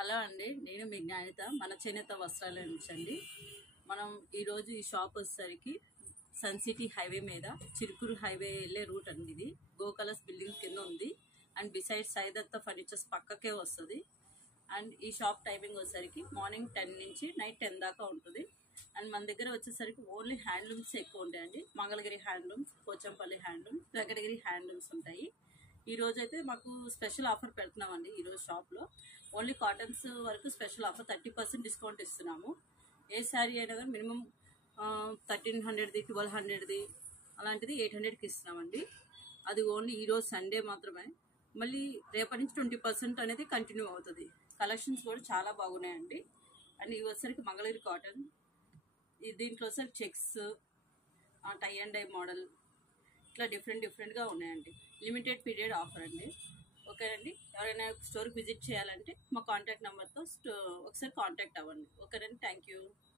Hello అండి, నేను మీ జ్ఞానిత. మన చేనేత వస్త్రాల నుంచి అండి. మనం ఈరోజు ఈ షాప్ వచ్చేసరికి సన్ సిటీ హైవే మీద చిరుకూరు హైవే వెళ్ళే రూట్ అండి. ఇది గో కలర్స్ బిల్డింగ్ కింద ఉంది. అండ్ బిసైడ్ సాయిదత్త ఫర్నిచర్స్ పక్కకే వస్తుంది. అండ్ ఈ షాప్ టైమింగ్ వచ్చేసరికి మార్నింగ్ 10 నుంచి నైట్ 10 దాకా ఉంటుంది. అండ్ మన దగ్గర వచ్చేసరికి ఓన్లీ హ్యాండ్లూమ్స్ ఎక్కువ ఉంటాయండి. Mangalagiri handlooms, Pochampalli handlooms, Venkatagiri handlooms ఉంటాయి. ఈ రోజు అయితే మాకు స్పెషల్ ఆఫర్ పెడుతున్నామండి. ఈరోజు షాప్లో ఓన్లీ కాటన్స్ వరకు స్పెషల్ ఆఫర్ 30% డిస్కౌంట్ ఇస్తున్నాము. ఏ శారీ అయినా కానీ మినిమం 1300ది, 1200ది అలాంటిది 800కి ఇస్తున్నామండి. అది ఓన్లీ ఈరోజు సండే మాత్రమే. మళ్ళీ రేపటి నుంచి 20% అనేది కంటిన్యూ అవుతుంది. కలెక్షన్స్ కూడా చాలా బాగున్నాయండి. అండ్ ఇవి వచ్చరికి మంగళగిరి కాటన్, దీంట్లో వచ్చరికి checks, tie and dye model, ఇట్లా డిఫరెంట్గా ఉన్నాయండి. లిమిటెడ్ పీరియడ్ ఆఫర్ అండి. ఓకేనండి. ఎవరైనా స్టోర్కి విజిట్ చేయాలంటే మా కాంటాక్ట్ నెంబర్తో ఒకసారి కాంటాక్ట్ అవ్వండి. ఓకేనండి. Thank you.